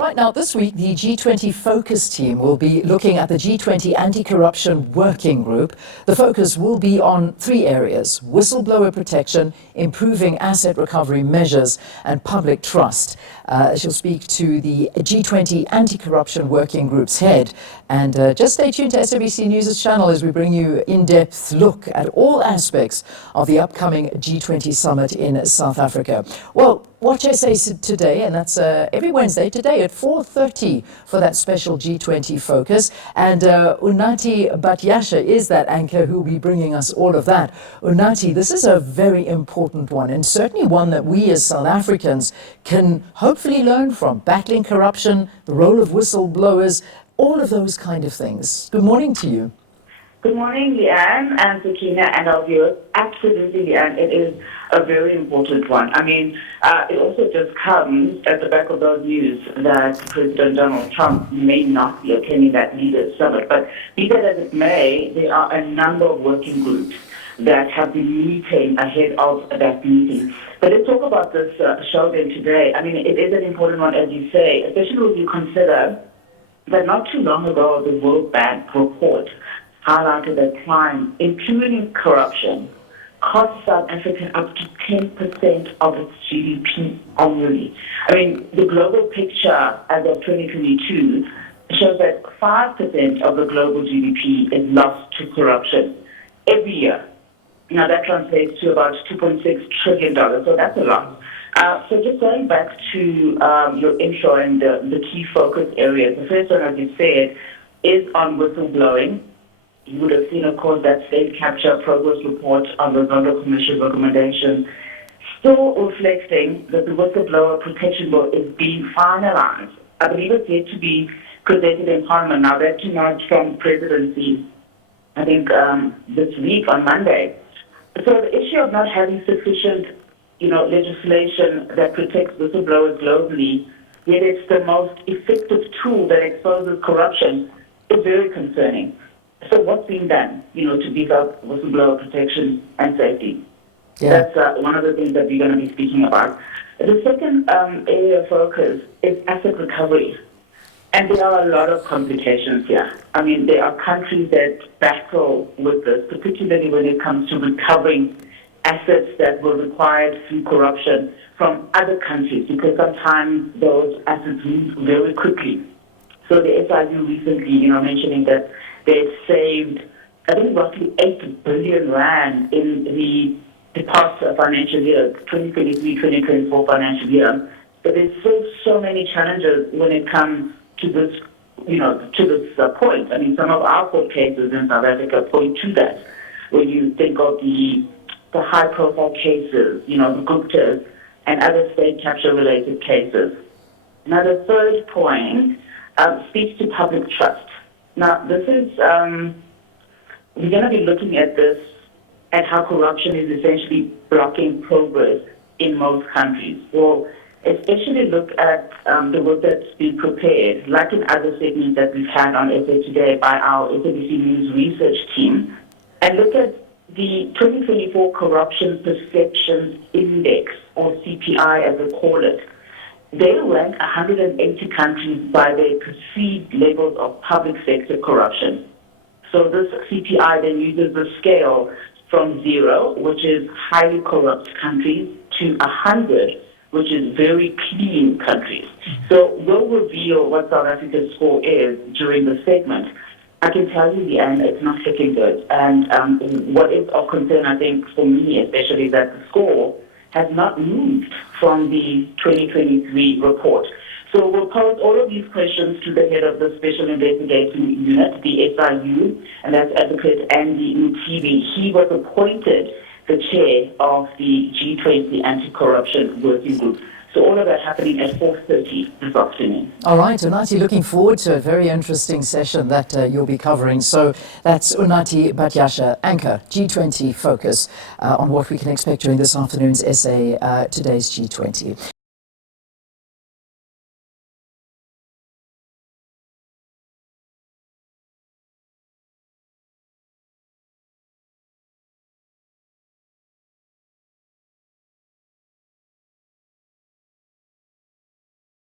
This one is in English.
Right now, this week, the G20 FOCUS team will be looking at the G20 Anti-Corruption Working Group. The focus will be on three areas: whistleblower protection, improving asset recovery measures, and public trust. She'll speak to the G20 Anti-Corruption Working Group's head. And just stay tuned to SABC News' channel as we bring you in-depth look at all aspects of the upcoming G20 summit in South Africa. Well, watch SA today, and that's every Wednesday today at 4:30 for that special G20 focus. And Unathi Batyashe is that anchor who will be bringing us all of that. Unathi, this is a very important one, and certainly one that we as South Africans can hopefully learn from. Battling corruption, the role of whistleblowers, all of those kind of things. Good morning to you. Good morning, Leanne and Sakina and our viewers. Absolutely, Leanne, it is a very important one. I mean, it also just comes at the back of those news that President Donald Trump may not be attending that leaders' summit. But be that as it may, there are a number of working groups that have been meeting ahead of that meeting. But let's talk about this show then today. I mean, it is an important one, as you say, especially when you consider that not too long ago, the World Bank report highlighted that crime, including corruption, costs South Africa up to 10% of its GDP annually. I mean, the global picture as of 2022 shows that 5% of the global GDP is lost to corruption every year. Now, that translates to about $2.6 trillion, so that's a lot. So just going back to your intro and the key focus areas, the first one, as you said, is on whistleblowing. You would have seen, of course, that state capture progress report on the Zondo Commission recommendation, still reflecting that the whistleblower protection law is being finalized. I believe it's yet to be presented in Parliament. Now, that came out from the presidency, I think, this week on Monday. So the issue of not having sufficient, legislation that protects whistleblowers globally, yet it's the most effective tool that exposes corruption, is very concerning. So what's being done, to beef up whistleblower protection and safety? Yeah. That's one of the things that we're going to be speaking about. The second area of focus is asset recovery. And there are a lot of complications here. I mean, there are countries that battle with this, particularly when it comes to recovering assets that were required through corruption from other countries, because sometimes those assets move very quickly. So the SIU recently, mentioning that they've saved, I think, roughly 8 billion rand in the past financial year, 2023-2024 financial year. But there's so many challenges when it comes to this, to this point. I mean, some of our court cases in South Africa point to that. When you think of the high-profile cases, the Guptas and other state capture-related cases. Now, the third point speaks to public trust. Now, this is, we're going to be looking at this, at how corruption is essentially blocking progress in most countries. We'll especially look at the work that's been prepared, like in other segments that we've had on SA Today by our SABC News research team, and look at the 2024 Corruption Perceptions Index, or CPI as they call it. They rank 180 countries by their perceived levels of public sector corruption. So this CPI then uses the scale from 0, which is highly corrupt countries, to 100, which is very clean countries. So we'll reveal what South Africa's score is during the segment. I can tell you, Leanne, it's not looking good. And what is of concern, I think, for me especially, is that the score has not moved from the 2023 report. So we'll pose all of these questions to the head of the Special Investigating Unit, the SIU, and that's Advocate Andy Mutibi. He was appointed the chair of the G20 Anti-Corruption Working Group. So all of that happening at 4:30 this afternoon. All right, Unathi, looking forward to a very interesting session that you'll be covering. So that's Unathi Batyashe, anchor, G20 Focus, on what we can expect during this afternoon's SA Today's G20.